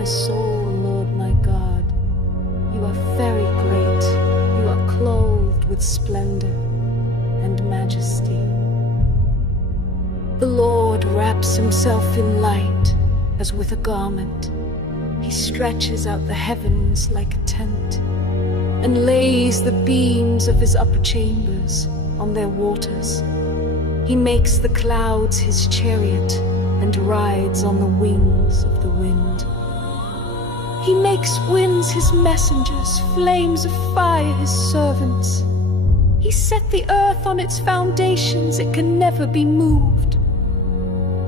my soul, Lord my God. You are very great. You are clothed with splendor and majesty. The Lord wraps himself in light as with a garment. He stretches out the heavens like a tent and lays the beams of his upper chambers on their waters. He makes the clouds his chariot and rides on the wings of the wind. He makes winds his messengers, flames of fire his servants. He set the earth on its foundations, it can never be moved.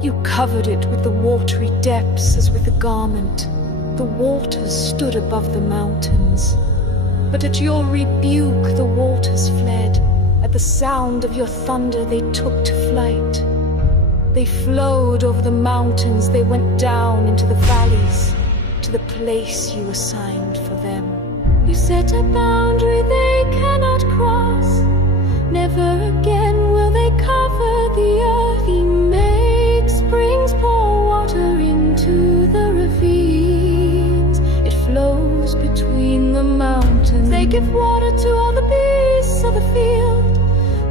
You covered it with the watery depths as with a garment. The waters stood above the mountains. But at your rebuke the waters fled. At the sound of your thunder they took to flight. They flowed over the mountains, they went down into the valleys, to the place you assigned for them. You set a boundary they cannot cross. Never again will they cover the earth. He makes springs pour water into the ravines. It flows between the mountains. They give water to all the beasts of the field.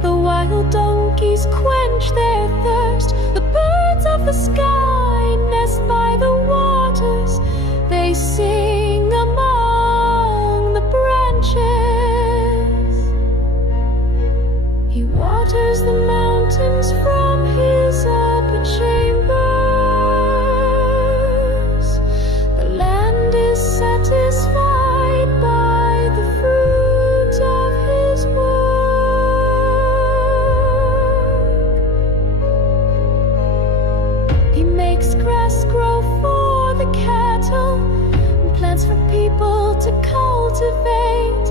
The wild donkeys quench their thirst. The birds of the sky nest by the waters. They sing among the branches. He waters the mountains from his upper chambers. The land is satisfied by the fruit of his work. He makes grass grow for the cattle and plants for people to cultivate,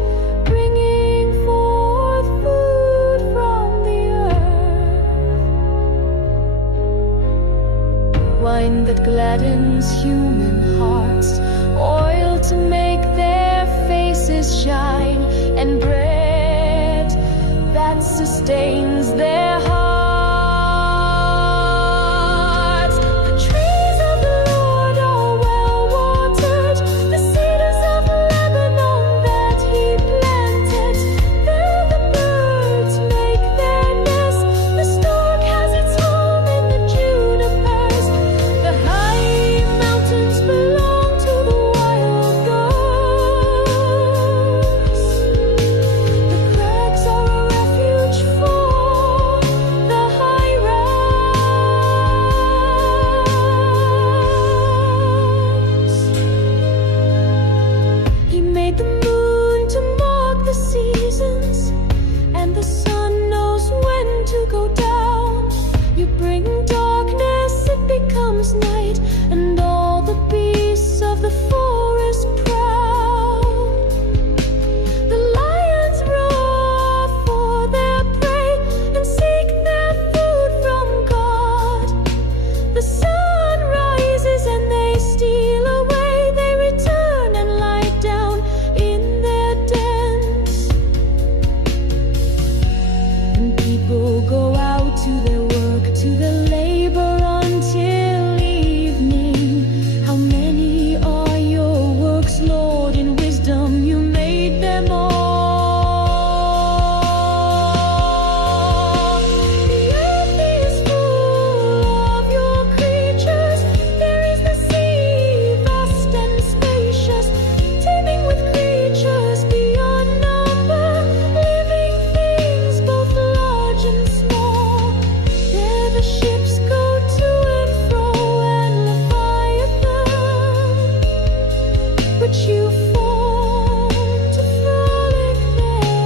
bringing forth food from the earth. Wine that gladdens human hearts, oil to make their faces shine, and bread that sustains their hearts. The trees of the Lord are well watered, the cedars of Lebanon that he planted. There the birds make their nests, the stork has its home in the junipers. The high mountains belong to the wild goats. The crags are a refuge for the high ranks. He made the moon to mark the seasons, and the sun knows when to go down. You bring darkness, it becomes night, and all the beasts of the forest proud. The lions roar for their prey and seek their food from God. The sun rises and they steal away. They return and lie down in their dens. And people go out to their work, to their labor until evening. How many are your works, Lord? In wisdom you made them all. The earth is full of your creatures. There is the sea, vast and spacious, teeming with creatures beyond number, living things both large and small. There the ships go to and fro, and Leviathan, which you formed to frolic there.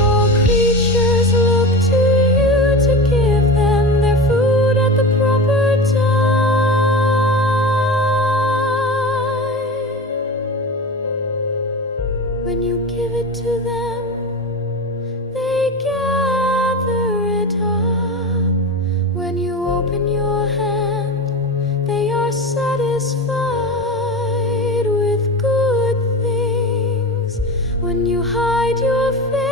All creatures look to you to give them their food at the proper time. When you give it to them, they gather it up. When you open your hand, they are satisfied with good things. When you hide your face,